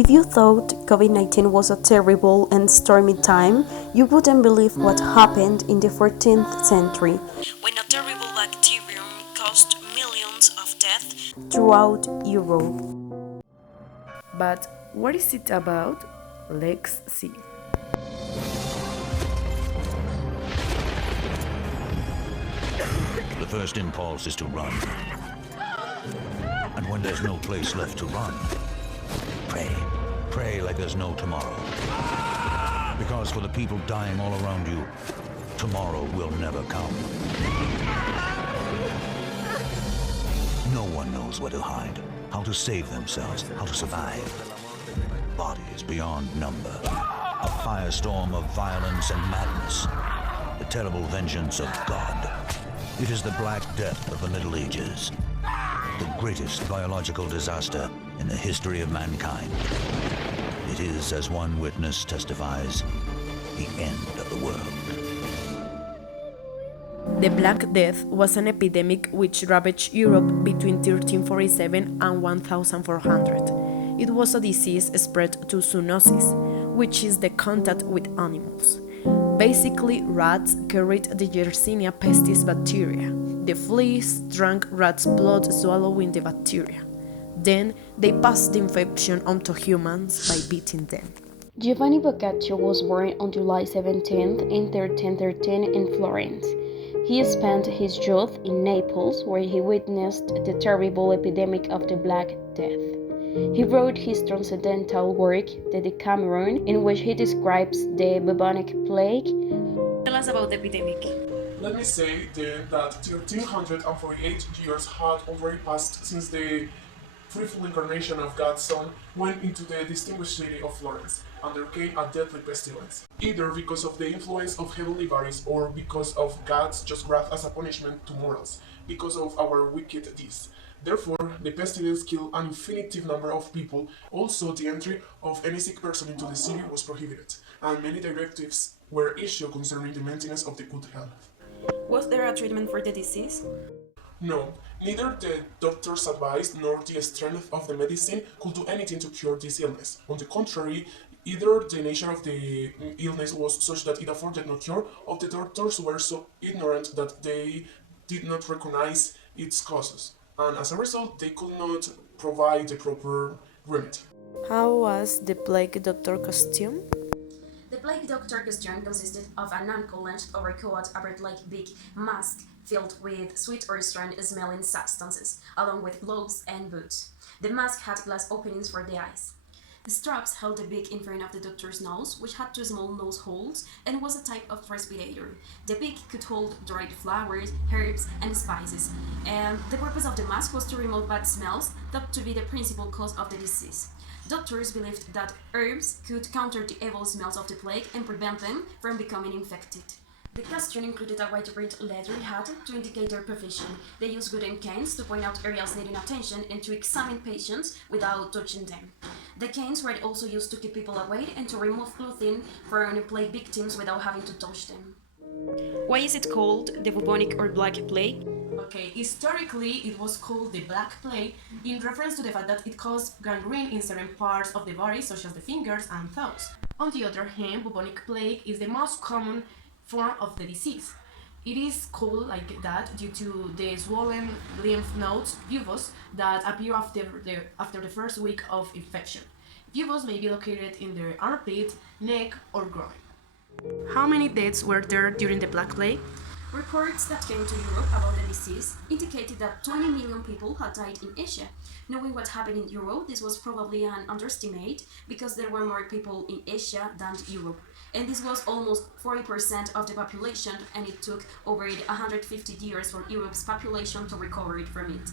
If you thought COVID-19 was a terrible and stormy time, you wouldn't believe what happened in the 14th century, when a terrible bacterium caused millions of deaths throughout Europe. But what is it about? Let's see. The first impulse is to run. And when there's no place left to run, pray. Pray like there's no tomorrow. Because for the people dying all around you, tomorrow will never come. No one knows where to hide, how to save themselves, how to survive. Bodies beyond number. A firestorm of violence and madness. The terrible vengeance of God. It is the Black Death of the Middle Ages. The greatest biological disaster in the history of mankind. It is, as one witness testifies, the end of the world. The Black Death was an epidemic which ravaged Europe between 1347 and 1400. It was a disease spread to zoonosis, which is the contact with animals. Basically, rats carried the Yersinia pestis bacteria. The fleas drank rats' blood swallowing the bacteria. Then they passed the infection onto humans by beating them. Giovanni Boccaccio was born on July 17th in 1313 in Florence. He spent his youth in Naples, where he witnessed the terrible epidemic of the Black Death. He wrote his transcendental work, the Decameron, in which he describes the bubonic plague. Tell us about the epidemic. Let me say then that 1348 years had already passed since the threefold incarnation of God's Son went into the distinguished city of Florence, and there came a deadly pestilence, either because of the influence of heavenly bodies or because of God's just wrath as a punishment to mortals, because of our wicked deeds. Therefore, the pestilence killed an infinitive number of people. Also, the entry of any sick person into the city was prohibited, and many directives were issued concerning the maintenance of the good health. Was there a treatment for the disease? No, neither the doctor's advice nor the strength of the medicine could do anything to cure this illness. On the contrary, either the nature of the illness was such that it afforded no cure, or the doctors were so ignorant that they did not recognize its causes, and as a result, they could not provide the proper remedy. How was the plague doctor costume? The plague doctor costume consisted of an ankle-length overcoat, a bird-like big mask filled with sweet or strong-smelling substances, along with gloves and boots. The mask had glass openings for the eyes. The straps held the beak in front of the doctor's nose, which had two small nose holes and was a type of respirator. The beak could hold dried flowers, herbs, and spices, and the purpose of the mask was to remove bad smells, thought to be the principal cause of the disease. Doctors believed that herbs could counter the evil smells of the plague and prevent them from becoming infected. The costume included a widespread leather hat to indicate their profession. They used wooden canes to point out areas needing attention and to examine patients without touching them. The canes were also used to keep people away and to remove clothing from plague victims without having to touch them. Why is it called the bubonic or black plague? Okay, historically it was called the Black Plague in reference to the fact that it caused gangrene in certain parts of the body, such as the fingers and toes. On the other hand, bubonic plague is the most common form of the disease. It is called like that due to the swollen lymph nodes, buboes, that appear after the first week of infection. Buboes may be located in the armpit, neck, or groin. How many deaths were there during the Black Plague? Reports that came to Europe about the disease indicated that 20 million people had died in Asia. Knowing what happened in Europe, this was probably an underestimate because there were more people in Asia than Europe. And this was almost 40% of the population, and it took over 150 years for Europe's population to recover from it.